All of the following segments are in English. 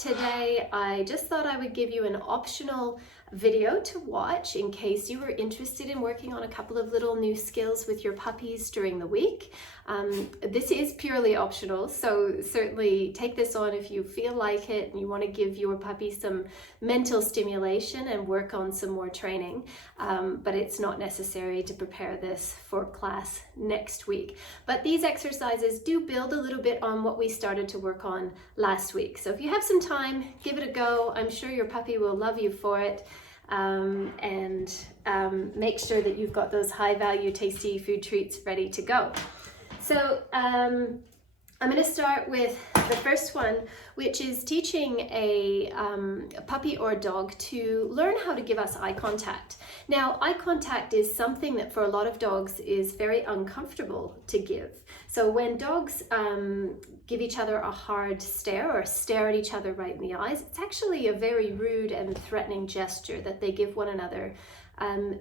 Today, I just thought I would give you an optional video to watch in case you were interested in working on a couple of little new skills with your puppies during the week. This is purely optional, so certainly take this on if you feel like it and you want to give your puppy some mental stimulation and work on some more training, but it's not necessary to prepare this for class next week. But these exercises do build a little bit on what we started to work on last week. So if you have some time, give it a go. I'm sure your puppy will love you for it. Make sure that you've got those high value tasty food treats ready to go. So I'm going to start with the first one, which is teaching a puppy or a dog to learn how to give us eye contact. Now, eye contact is something that for a lot of dogs is very uncomfortable to give. So when dogs give each other a hard stare or stare at each other right in the eyes, it's actually a very rude and threatening gesture that they give one another.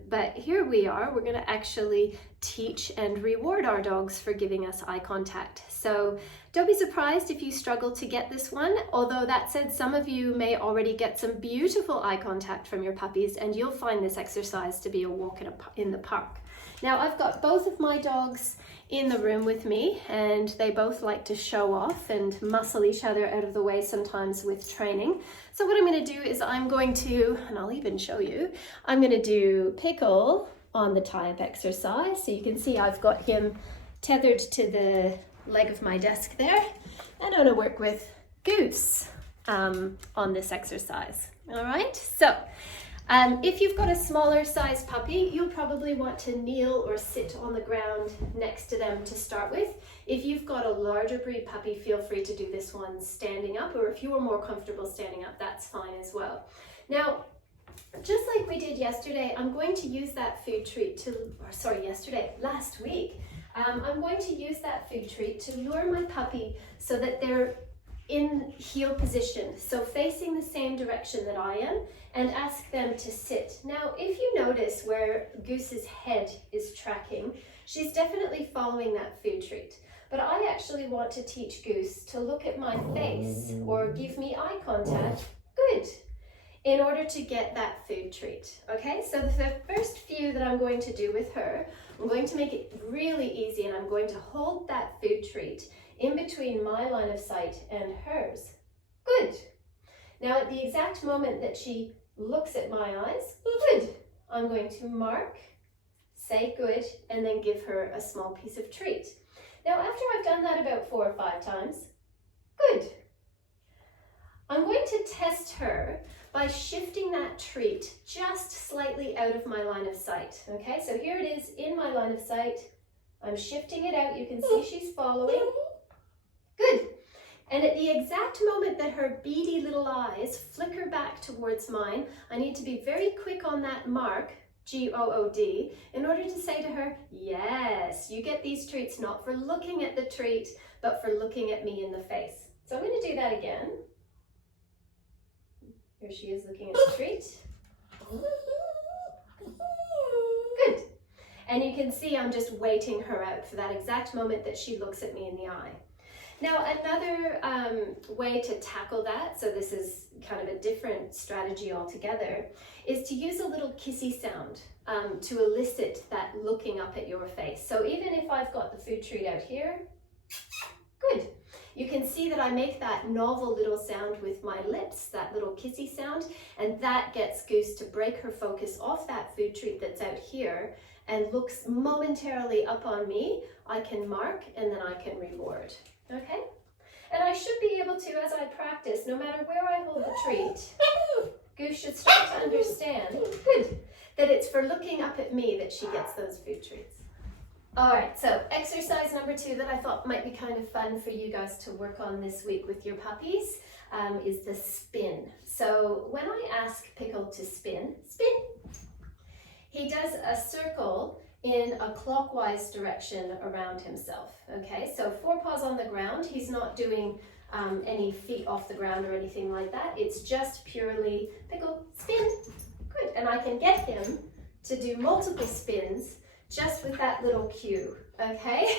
But here we are, we're going to actually teach and reward our dogs for giving us eye contact. So don't be surprised if you struggle to get this one, although that said, some of you may already get some beautiful eye contact from your puppies and you'll find this exercise to be a walk in the park. Now I've got both of my dogs in the room with me and they both like to show off and muscle each other out of the way sometimes with training. So what I'm going to do is I'm going to, and I'll even show you, I'm going to do Pickle on the tie-up exercise. So you can see I've got him tethered to the leg of my desk there. And I'm going to work with Goose on this exercise. All right, so if you've got a smaller size puppy, you'll probably want to kneel or sit on the ground next to them to start with. If you've got a larger breed puppy, feel free to do this one standing up, or if you are more comfortable standing up, that's fine as well. Now, just like we did yesterday, I'm going to use that food treat last week, I'm going to use that food treat to lure my puppy so that they're in heel position, so facing the same direction that I am, and ask them to sit. Now, if you notice where Goose's head is tracking, she's definitely following that food treat. But I actually want to teach Goose to look at my face or give me eye contact, good, in order to get that food treat. Okay, so the first few that I'm going to do with her, I'm going to make it really easy and I'm going to hold that food treat in between my line of sight and hers. Good. Now at the exact moment that she looks at my eyes, good, I'm going to mark, say good, and then give her a small piece of treat. Now after I've done that about 4 or 5 times, good, I'm going to test her by shifting that treat just slightly out of my line of sight. Okay, so here it is in my line of sight. I'm shifting it out. You can see she's following. Good. And at the exact moment that her beady little eyes flicker back towards mine, I need to be very quick on that mark, G-O-O-D, in order to say to her, yes, you get these treats not for looking at the treat, but for looking at me in the face. So I'm going to do that again. Here she is looking at the treat. Good. And you can see I'm just waiting her out for that exact moment that she looks at me in the eye. Now, another way to tackle that, so this is kind of a different strategy altogether, is to use a little kissy sound to elicit that looking up at your face. So even if I've got the food treat out here, good. You can see that I make that novel little sound with my lips, that little kissy sound, and that gets Goose to break her focus off that food treat that's out here and looks momentarily up on me. I can mark and then I can reward. Okay? And I should be able to, as I practice, no matter where I hold the treat, Goose should start to understand, good, that it's for looking up at me that she gets those food treats. All right, so exercise number 2 that I thought might be kind of fun for you guys to work on this week with your puppies is the spin. So when I ask Pickle to spin, spin, he does a circle in a clockwise direction around himself. Okay, so 4 paws on the ground. He's not doing any feet off the ground or anything like that. It's just purely Pickle, spin, good. And I can get him to do multiple spins just with that little cue. okay?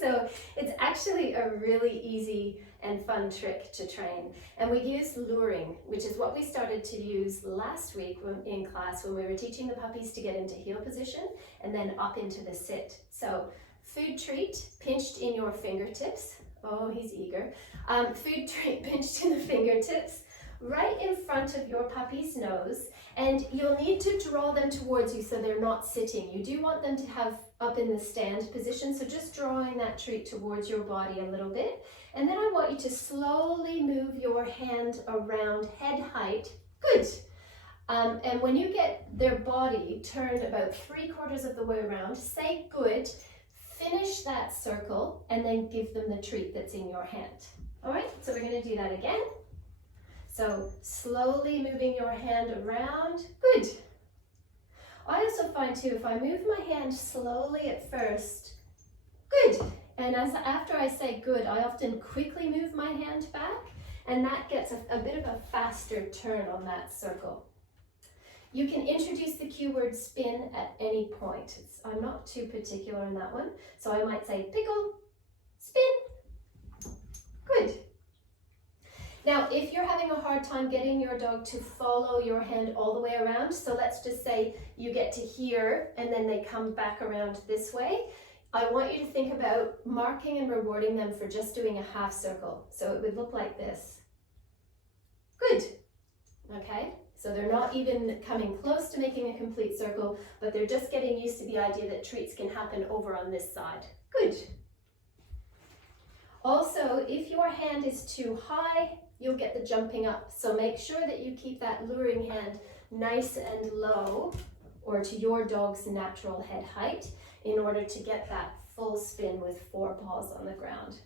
So it's actually a really easy and fun trick to train. And we use luring, which is what we started to use last week in class when we were teaching the puppies to get into heel position and then up into the sit. So food treat pinched in your fingertips. Oh, he's eager. Food treat pinched in the fingertips, right in front of your puppy's nose, and you'll need to draw them towards you so they're not sitting. You do want them to have up in the stand position, so just drawing that treat towards your body a little bit. And then I want you to slowly move your hand around head height. Good. And when you get their body turned about 3/4 of the way around, say good, finish that circle, and then give them the treat that's in your hand. All right, so we're going to do that again. So slowly moving your hand around. Good. I also find too, if I move my hand slowly at first, good. And after I say good, I often quickly move my hand back, and that gets a bit of a faster turn on that circle. You can introduce the cue word spin at any point. I'm not too particular in that one. So I might say pickle, spin, good. Now, if you're having a hard time getting your dog to follow your hand all the way around, so let's just say you get to here and then they come back around this way, I want you to think about marking and rewarding them for just doing a half circle. So it would look like this. Good. Okay, so they're not even coming close to making a complete circle, but they're just getting used to the idea that treats can happen over on this side. Good. Also, if your hand is too high, you'll get the jumping up. So make sure that you keep that luring hand nice and low, or to your dog's natural head height, in order to get that full spin with 4 paws on the ground.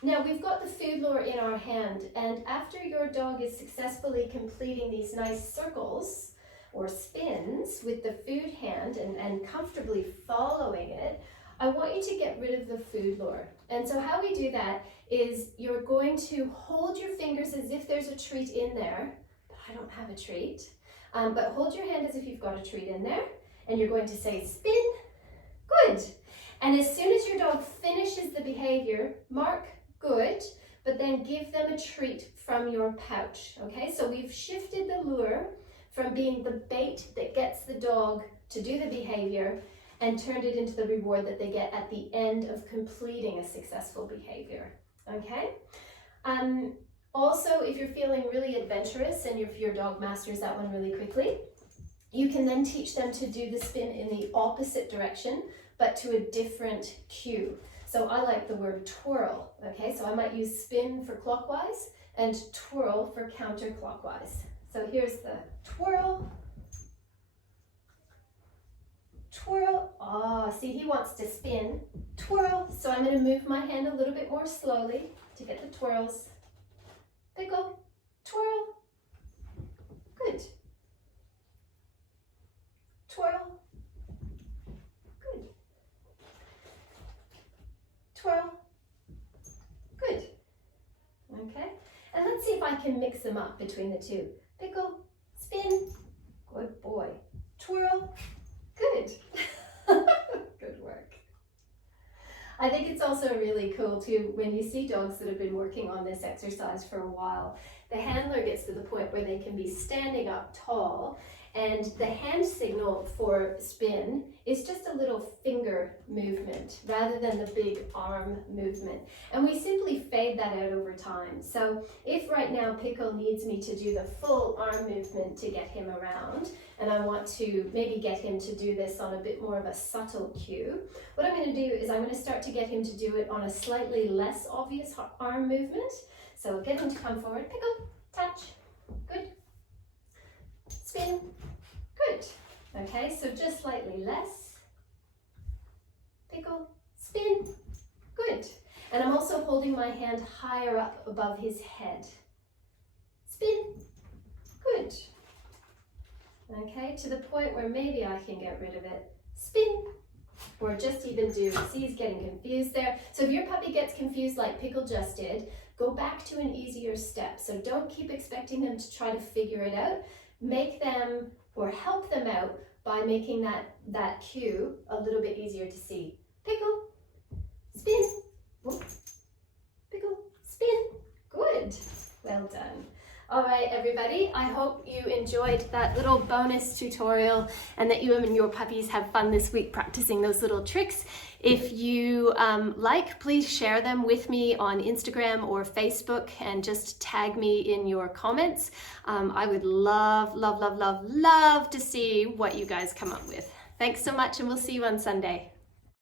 Now we've got the food lure in our hand, and after your dog is successfully completing these nice circles or spins with the food hand and comfortably following it, I want you to get rid of the food lure. And so how we do that is you're going to hold your fingers as if there's a treat in there, but I don't have a treat, but hold your hand as if you've got a treat in there, and you're going to say spin, good. And as soon as your dog finishes the behavior, mark good, but then give them a treat from your pouch, okay? So we've shifted the lure from being the bait that gets the dog to do the behavior and turned it into the reward that they get at the end of completing a successful behavior, okay? Also, if you're feeling really adventurous and if your dog masters that one really quickly, you can then teach them to do the spin in the opposite direction, but to a different cue. So I like the word twirl, okay? So I might use spin for clockwise and twirl for counterclockwise. So here's the twirl, twirl. Oh, see, he wants to spin. Twirl. So I'm going to move my hand a little bit more slowly to get the twirls. Pickle, twirl. Good. Twirl. Good. Twirl. Good. Okay. And let's see if I can mix them up between the two. Pickle, spin. Good boy. Twirl. Good. Good work. I think it's also really cool too when you see dogs that have been working on this exercise for a while. The handler gets to the point where they can be standing up tall, and the hand signal for spin is just a little finger movement rather than the big arm movement. And we simply fade that out over time. So if right now Pickle needs me to do the full arm movement to get him around, and I want to maybe get him to do this on a bit more of a subtle cue, what I'm going to do is I'm going to start to get him to do it on a slightly less obvious arm movement. So get him to come forward. Pickle, touch, good. Spin, good. Okay, so just slightly less. Pickle, spin, good. And I'm also holding my hand higher up above his head. Spin, good. Okay, to the point where maybe I can get rid of it. Spin, or just even do, see he's getting confused there. So if your puppy gets confused like Pickle just did, go back to an easier step. So don't keep expecting them to try to figure it out. Make them or help them out by making that cue a little bit easier to see. Pickle, spin, whoop, pickle, spin. Good, well done. All right, everybody, I hope you enjoyed that little bonus tutorial and that you and your puppies have fun this week practicing those little tricks. If you like, please share them with me on Instagram or Facebook and just tag me in your comments. I would love, love, love, love, love to see what you guys come up with. Thanks so much, and we'll see you on Sunday.